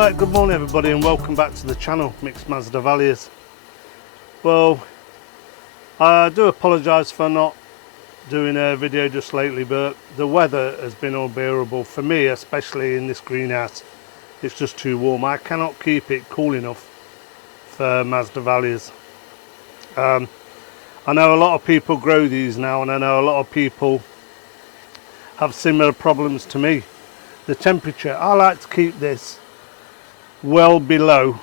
Right, good morning everybody and welcome back to the channel, Mixed Masdevallias. Well, I do apologise for not doing a video just lately, but the weather has been unbearable for me, especially in this greenhouse. It's just too warm. I cannot keep it cool enough for Masdevallias. I know a lot of people grow these now, and I know a lot of people have similar problems to me. The temperature, I like to keep this well below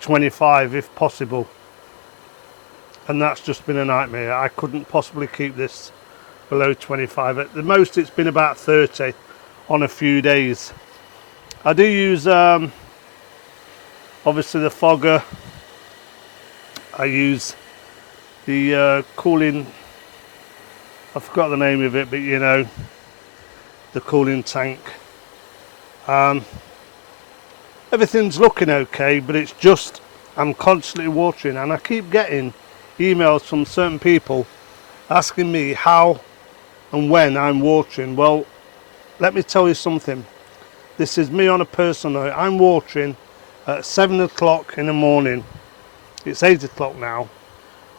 25 if possible, and that's just been a nightmare. I couldn't possibly keep this below 25. At the most it's been about 30 on a few days. I do use obviously the fogger. I use the cooling, I forgot the name of it, but you know, the cooling tank. Everything's looking okay, but it's just I'm constantly watering, and I keep getting emails from certain people asking me how and when I'm watering. Well, let me tell you something. This is me on a personal note. I'm watering at 7 o'clock in the morning. It's 8 o'clock now.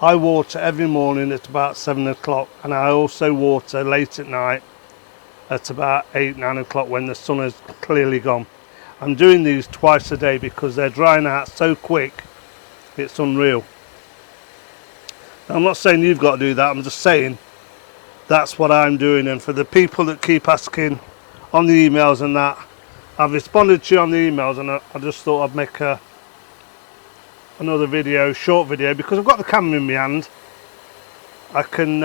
I water every morning at about 7 o'clock, and I also water late at night at about 8-9 o'clock when the sun is clearly gone. I'm doing these twice a day because they're drying out so quick, it's unreal. Now, I'm not saying you've got to do that, I'm just saying that's what I'm doing. And for the people that keep asking on the emails and that, I've responded to you on the emails, and I just thought I'd make another video, short video, because I've got the camera in my hand. I can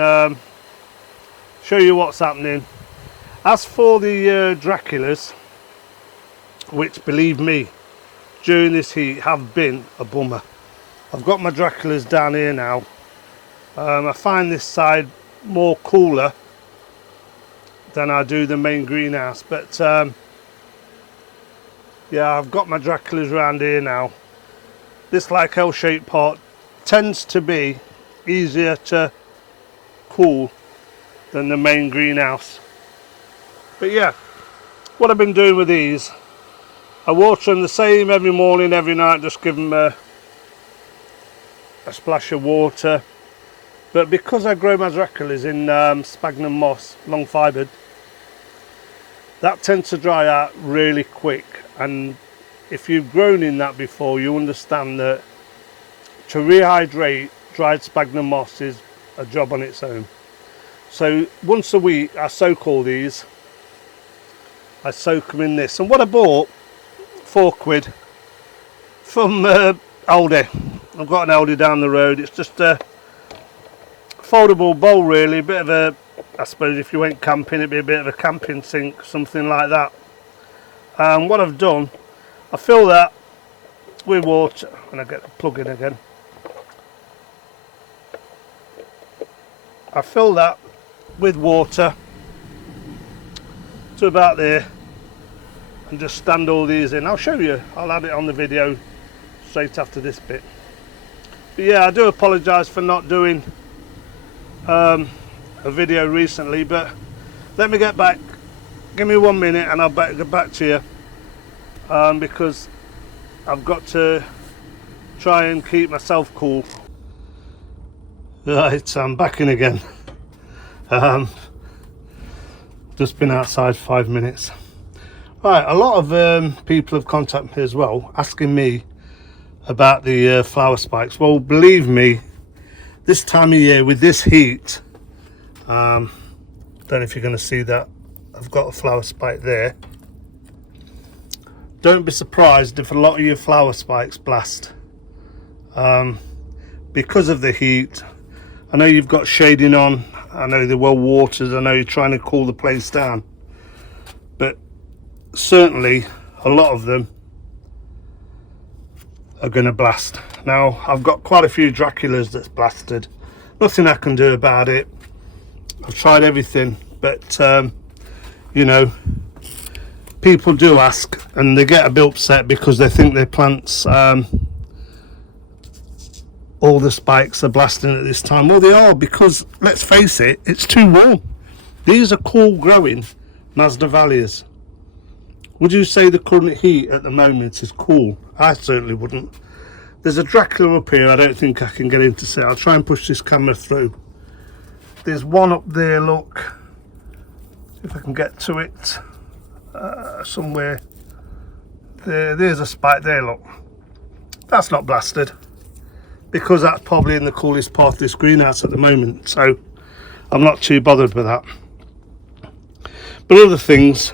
show you what's happening. As for the Draculas, which, believe me, during this heat have been a bummer. I've got my Draculas down here now. I find this side more cooler than I do the main greenhouse, but yeah, I've got my Draculas around here now. This like L-shaped pot tends to be easier to cool than the main greenhouse. But yeah, what I've been doing with these, I water them the same every morning, every night, just give them a splash of water. But because I grow my Draculas in sphagnum moss, long fibred, that tends to dry out really quick. And if you've grown in that before, you understand that to rehydrate dried sphagnum moss is a job on its own. So once a week I soak all these. I soak them in this. And what I bought, £4 from Aldi. I've got an Aldi down the road. It's just a foldable bowl, really, a bit of a, I suppose if you went camping it'd be a bit of a camping sink, something like that. And what I've done, I fill that with water, and I get the plug in again. I fill that with water to about there, and just stand all these in. I'll show you, I'll add it on the video straight after this bit. But yeah, I do apologise for not doing a video recently, but let me get back, give me 1 minute and I'll get back to you, because I've got to try and keep myself cool. Right, I'm back in again. Just been outside 5 minutes. Right, a lot of people have contacted me as well, asking me about the flower spikes. Well, believe me, this time of year with this heat, don't know if you're going to see that, I've got a flower spike there. Don't be surprised if a lot of your flower spikes blast because of the heat. I know you've got shading on, I know they're well watered, I know you're trying to cool the place down, but certainly a lot of them are going to blast. Now, I've got quite a few Draculas that's blasted. Nothing I can do about it. I've tried everything, but you know, people do ask and they get a bit upset because they think their plants, all the spikes are blasting at this time. Well, they are, because let's face it, it's too warm. These are cool growing Masdevallias. Would you say the current heat at the moment is cool? I certainly wouldn't. There's a Dracula up here. I don't think I can get in to see it. I'll try and push this camera through. There's one up there, look. If I can get to it somewhere. There's a spike there, look. That's not blasted, because that's probably in the coolest part of this greenhouse at the moment, so I'm not too bothered with that. But other things,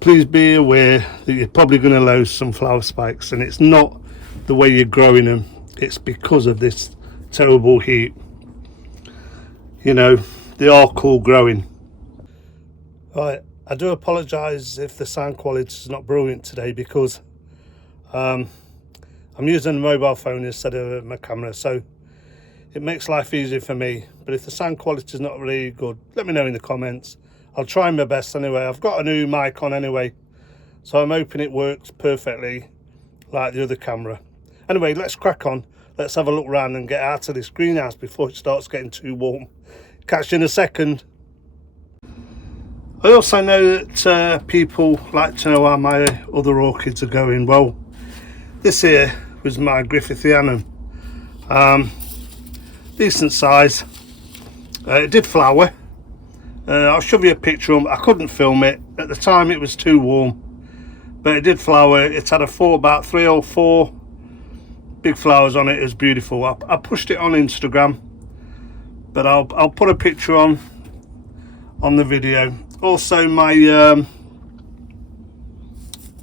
please be aware that you're probably going to lose some flower spikes, and it's not the way you're growing them, it's because of this terrible heat. You know, they are cool growing. Right, I do apologise if the sound quality is not brilliant today, because I'm using a mobile phone instead of my camera, so it makes life easier for me. But if the sound quality is not really good, let me know in the comments. I'll try my best anyway. I've got a new mic on anyway, so I'm hoping it works perfectly like the other camera. Anyway, let's crack on. Let's have a look around and get out of this greenhouse before it starts getting too warm. Catch you in a second. I also know that people like to know how my other orchids are going. Well, this here was my Griffithianum. Decent size. It did flower. I'll show you a picture of it. I couldn't film it. At the time it was too warm. But it did flower. It had about 3 or 4 big flowers on it. It was beautiful. I pushed it on Instagram. But I'll put a picture on the video. Also my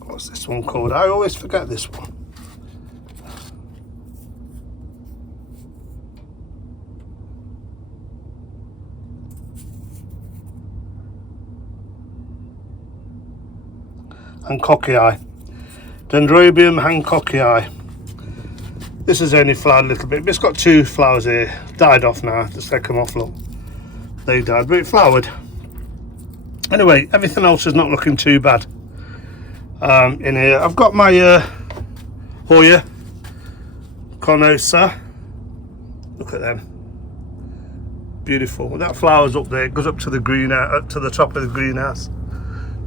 what's this one called? I always forget this one. Hancockii, Dendrobium Hancockii. This has only flowered a little bit, but it's got 2 flowers here. Died off now. Just take them off, look. They died, but it flowered. Anyway, everything else is not looking too bad in here. I've got my Hoya Carnosa. Look at them, beautiful. That flower's up there. It goes up to the green, up to the top of the greenhouse.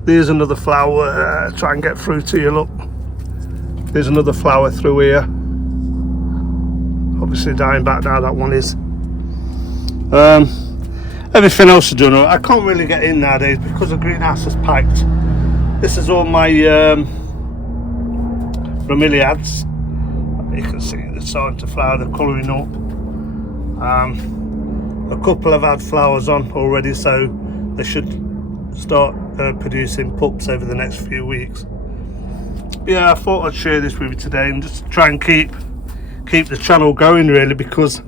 There's another flower. Try and get through to you. Look, there's another flower through here. Obviously dying back now. That one is. Everything else is done. I can't really get in nowadays because the greenhouse is packed. This is all my bromeliads. You can see they're starting to flower, they're colouring up. A couple have had flowers on already, so they should start producing pups over the next few weeks. Yeah, I thought I'd share this with you today and just try and keep the channel going, really, because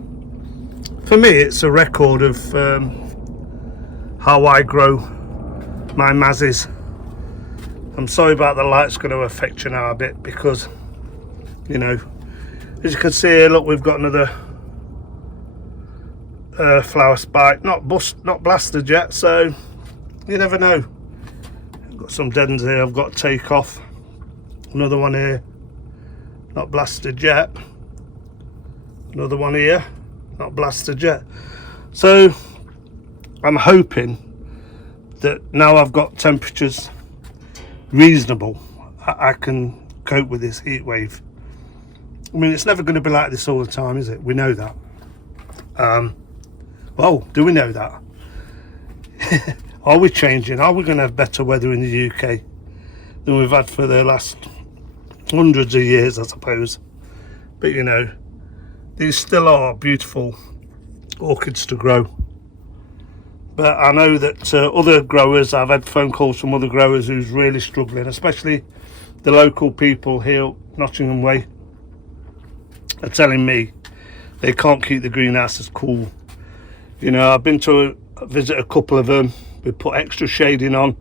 for me it's a record of how I grow my mazzies. I'm sorry about the light's going to affect you now a bit, because, you know, as you can see here, look, we've got another flower spike, not blasted yet, so you never know. I've got some dead ones here I've got to take off. Another one here, not blasted yet. Another one here, not blasted yet. So I'm hoping that now I've got temperatures reasonable, I can cope with this heat wave. I mean, it's never going to be like this all the time, is it? We know that. Well, do we know that? Are we changing? Are we going to have better weather in the UK than we've had for the last hundreds of years, I suppose? But you know, these still are beautiful orchids to grow. But I know that other growers, I've had phone calls from other growers who's really struggling, especially the local people here up Nottingham Way, are telling me they can't keep the greenhouses cool. You know, I've been to visit a couple of them. We put extra shading on.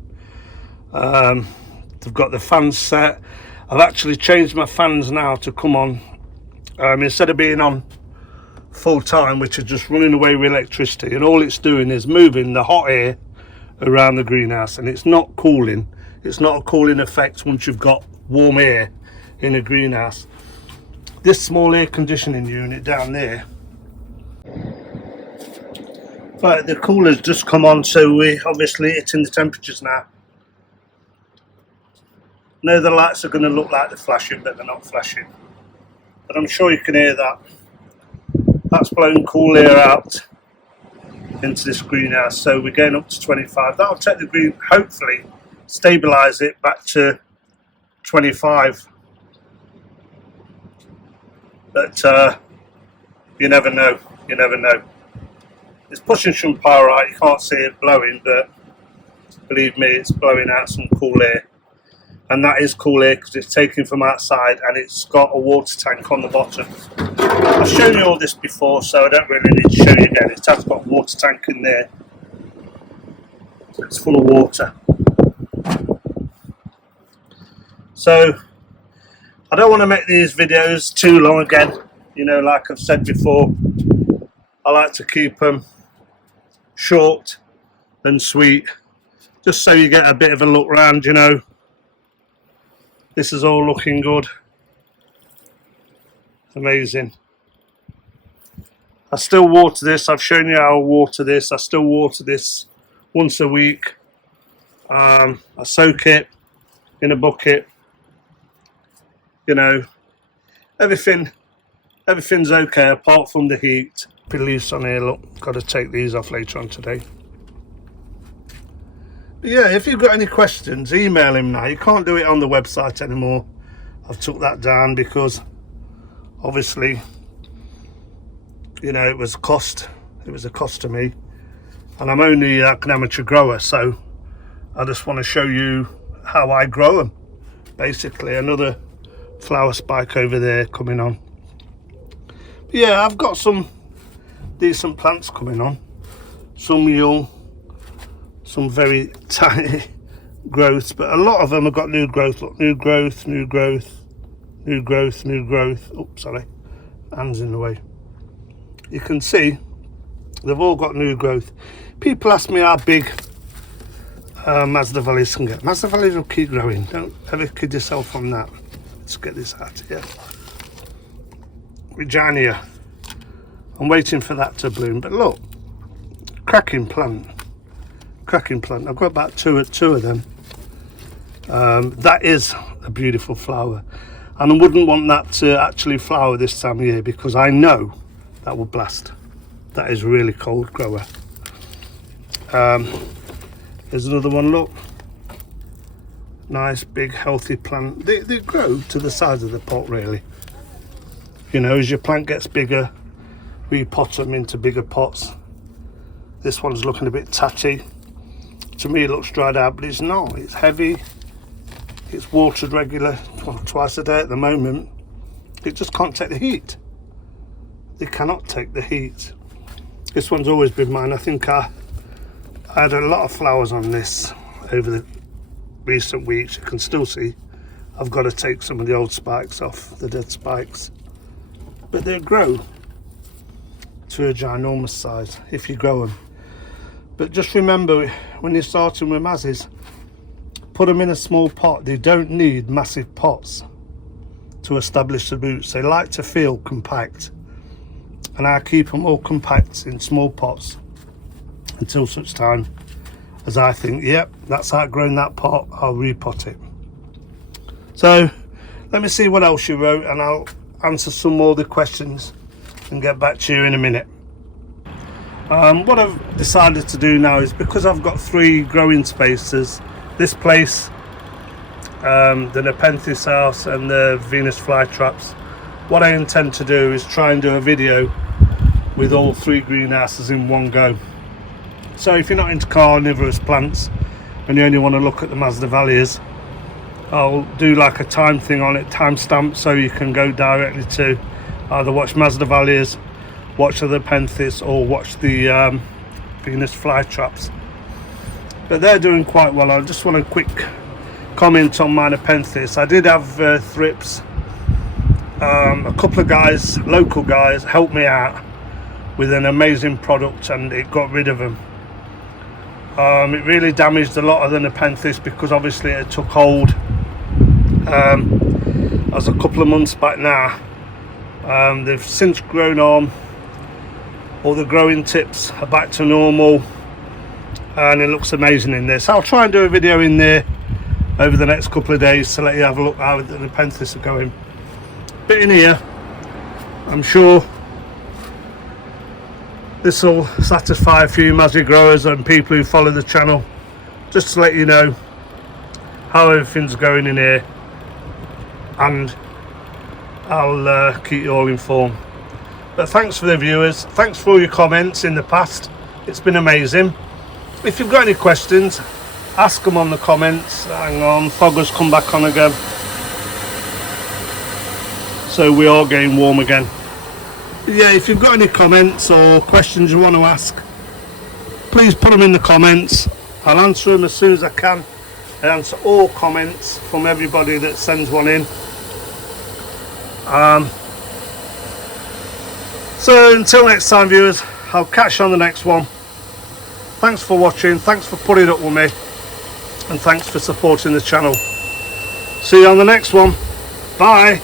They've got the fans set. I've actually changed my fans now to come on instead of being on full time, which is just running away with electricity, and all it's doing is moving the hot air around the greenhouse, and it's not cooling. It's not a cooling effect once you've got warm air in a greenhouse. This small air conditioning unit down there, right, the cooler's just come on, so we're obviously hitting the temperatures now. know the lights are going to look like they're flashing, but they're not flashing. But I'm sure you can hear that. That's blowing cool air out into this greenhouse. So we're going up to 25. That'll take the green, hopefully stabilise it back to 25. But you never know. You never know. It's pushing some power out. You can't see it blowing, but believe me, it's blowing out some cool air. And that is cool air because it's taken from outside and it's got a water tank on the bottom. I've shown you all this before, so I don't really need to show you again. It has got a water tank in there. It's full of water. So I don't want to make these videos too long again. You know, like I've said before, I like to keep them short and sweet, just so you get a bit of a look round, you know. This is all looking good. Amazing. I still water this. I've shown you how I water this. I still water this once a week. I soak it in a bucket. You know, everything's okay apart from the heat. Pretty loose on here, look. Got to take these off later on today. But yeah, if you've got any questions, email him now. You can't do it on the website anymore. I've took that down because obviously, you know, it was a cost. It was a cost to me. And I'm only an amateur grower, so I just want to show you how I grow them. Basically, another flower spike over there coming on. But yeah, I've got some decent plants coming on. Some young, some very tiny growths, but a lot of them have got new growth. Look, new growth, new growth, new growth, new growth. Oops, sorry, hands in the way. You can see they've all got new growth. People ask me how big Masdevallias can get. Masdevallias will keep growing. Don't ever kid yourself on that. Let's get this out of here. Regina. I'm waiting for that to bloom, but look, cracking plant. Cracking plant. I've got about two of them. That is a beautiful flower, and I wouldn't want that to actually flower this time of year because I know that will blast. That is really cold grower. There's another one, look. Nice big healthy plant. They grow to the size of the pot really. You know, as your plant gets bigger, we pot them into bigger pots. This one's looking a bit tatty. To me it looks dried out, but it's not. It's heavy. It's watered regular, twice a day at the moment. It just can't take the heat. They cannot take the heat. This one's always been mine. I think I had a lot of flowers on this over the recent weeks. You can still see I've got to take some of the old spikes off, the dead spikes. But they grow to a ginormous size if you grow them. But just remember, when you're starting with mazzies, put them in a small pot. They don't need massive pots to establish the roots. They like to feel compact, and I keep them all compact in small pots until such time as I think, yep, that's outgrown that pot, I'll repot it. So let me see what else you wrote, and I'll answer some more of the questions and get back to you in a minute. What I've decided to do now is, because I've got 3 growing spaces, this place, the Nepenthes house and the Venus flytraps, what I intend to do is try and do a video with all 3 greenhouses in one go. So if you're not into carnivorous plants and you only want to look at the Masdevallias, I'll do like a time thing on it, timestamp, so you can go directly to either watch Masdevallias, watch the Nepenthes, or watch the Venus flytraps. But they're doing quite well. I just want a quick comment on my Nepenthes. I did have thrips. A couple of guys, local guys, helped me out with an amazing product, and it got rid of them. It really damaged a lot of the Nepenthes because obviously it took hold. As a couple of months back now. They've since grown on. All the growing tips are back to normal, and it looks amazing in there. So I'll try and do a video in there over the next couple of days to let you have a look how the nepenthes are going. But in here, I'm sure this will satisfy a few Masdevallia growers and people who follow the channel, just to let you know how everything's going in here, and I'll keep you all informed. But thanks for the viewers, thanks for all your comments in the past, it's been amazing. If you've got any questions, ask them on the comments. Hang on, fog has come back on again, so we are getting warm again. Yeah, if you've got any comments or questions you want to ask, please put them in the comments. I'll answer them as soon as I can. I answer all comments from everybody that sends one in. So until next time, viewers, I'll catch you on the next one. Thanks for watching, thanks for putting up with me, and thanks for supporting the channel. See you on the next one. Bye.